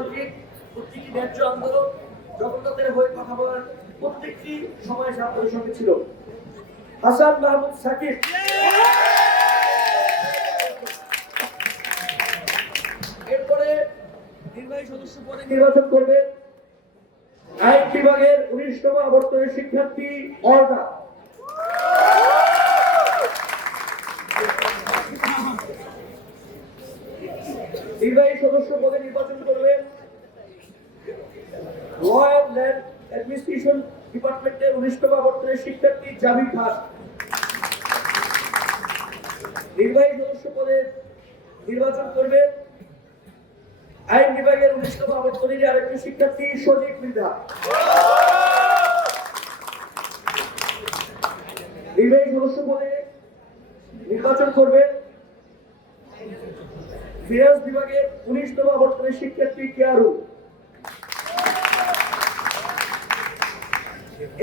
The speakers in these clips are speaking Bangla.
প্রত্যেকটি ন্যায্য আন্দোলন হয়ে কথা বলার প্রত্যেকটি সময় সঙ্গে ছিল। হাসান মাহমুদ সাকিব। এরপরে সদস্য নির্বাচন করবেন আইন বিভাগের উনিশতম আবর্তনের শিক্ষার্থী অর্ণা। নির্বাচন করবেন রয়্যাল ল্যান্ড অ্যাডমিনিস্ট্রেশন ডিপার্টমেন্টের শিক্ষার্থী খান নির্বাহী সদস্য পদে নির্বাচন করবেন আইন বিভাগের উনিশতম আরেকটি শিক্ষার্থী সজীব মৃধা নির্বাহী সদস্য পদে নির্বাচন করবেন ফিনান্স বিভাগের উনিশতম আবর্তনের শিক্ষার্থী কেয়ারু।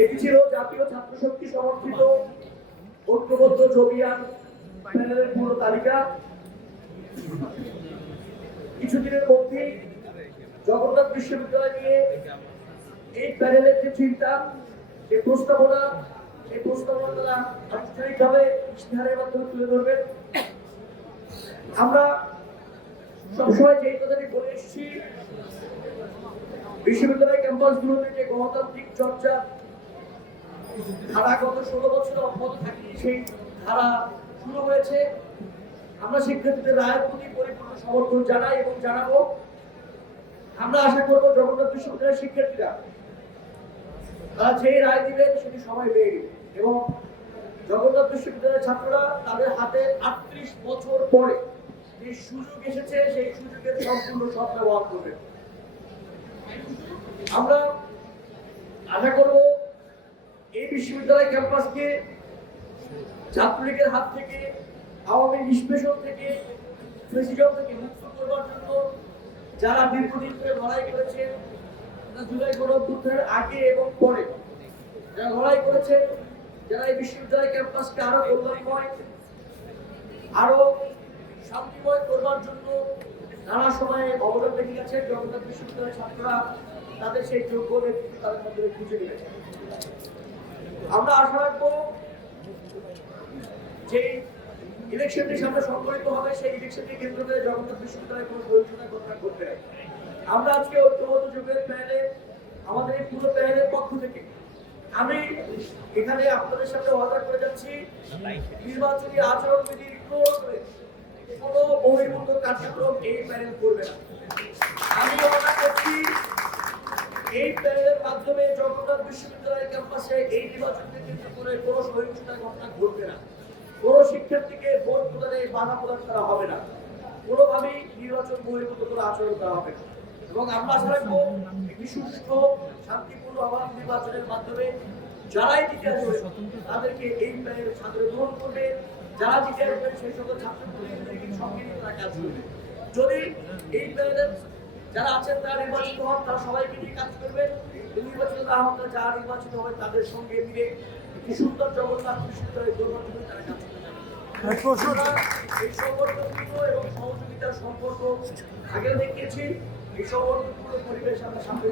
এটি ছিল জাতীয় ছাত্র শক্তি সমর্থিত ঐক্যবদ্ধ জবিয়ান প্যানেলের পুরো তালিকা। কিছুদিনের মধ্যেই জগন্নাথ বিশ্ববিদ্যালয় নিয়ে এই প্যানেলের যে চিন্তা, যে প্রস্তাবনা, এই প্রস্তাবনা তারা আনুষ্ঠানিকভাবে ইশতেহারের মাধ্যমে তুলে ধরবেন। আমরা যে বিশ্ববিদ্যালয় ক্যাম্পাসগুলোতে যে গণতান্ত্রিক চর্চা ধারা গত ষোলো বছর অব্যাহত থাকি সেই ধারা শুরু হয়েছে। আমরা শিক্ষার্থীদের রায়ের প্রতি পরিপূর্ণ সমর্থন জানাই এবং জানাব। আমরা আশা করব জগন্নাথ বিশ্ববিদ্যালয়ের শিক্ষার্থীরা তারা যেই রায় দিবেন সেটি পেয়ে গেবে এবং জগন্নাথ বিশ্ববিদ্যালয়ের ছাত্ররা তাদের হাতে আটত্রিশ বছর পরে যে সুযোগ এসেছে, সেই সুযোগের সম্পূর্ণ সৎ ব্যবহার করবে। আমরা আশা করব এই বিশ্ববিদ্যালয় ক্যাম্পাসকে ছাত্রলীগের হাত থেকে, আওয়ামী নিষ্পেষণ থেকে ফেসিজম থেকে মুক্ত করবার জন্য যারা দীর্ঘদিন ধরে লড়াই করেছেন জুলাই গণঅভ্যুত্থানের আগে এবং পরে যারা লড়াই করেছেন যারা এই বিশ্ববিদ্যালয় ক্যাম্পাসকে আরও কল্যাণময় আরও শান্তিময় করবার জন্য নানা সময়ে অবদান রেখে গেছেন জগন্নাথ বিশ্ববিদ্যালয়ের ছাত্ররা তাদের সেই যোগ্য ব্যক্তি তাদের মধ্যে খুঁজে নিয়েছে আমরা আশা রাখব যে ইলেকশনটি সামনে সংগঠিত হবে, সেই ইলেকশনকে কেন্দ্র করে জগন্নাথ বিশ্ববিদ্যালয় কোনো পরিচালনা ঘটনা করবে না। আমরা আজকে ঐক্যবদ্ধ যুগের প্যানেলে, আমাদের এই পুরো প্যানেলের পক্ষ থেকে আমি এখানে আপনাদের সামনে ওয়াদা করে যাচ্ছি নির্বাচনী আচরণ বিধি ইগনোর করে কোনো বহির্ভূত কার্যক্রম এই প্যানেল করবে না। আমি ওয়াদা করছি, এই প্যানেলের মাধ্যমে জগন্নাথ বিশ্ববিদ্যালয় ক্যাম্পাসে এই নির্বাচনকে কেন্দ্র করে কোনো সহিংসতা ঘটনা ঘটবে না। কোনো শিক্ষার্থীকে ভোট প্রদানে বাধা প্রদান করা হবে না। কোনোভাবেই নির্বাচন বহির্ভূত কোনো আচরণ করা হবে না। এবং আমরা আশা রাখব, একটি সুষ্ঠু, শান্তিপূর্ণ অবাধ নির্বাচনের মাধ্যমে যারাই জিতে তাদেরকে এই প্যানেল ছাত্র গ্রহণ করবে। যারা সেই সকল যদি এই প্যানেলের যারা আছেন তারা নির্বাচিত হন, তারা সবাইকে নিয়ে কাজ নির্বাচিত না হন যারা নির্বাচিত তাদের সঙ্গে মিলে একটি সুন্দর জগন্নাথ বিশ্ববিদ্যালয়ের তারা কাজ এবং সহযোগিতার সম্পর্ক আগে দেখিয়েছি। এই সম্পর্কপূর্ণ পরিবেশ আমরা সামনে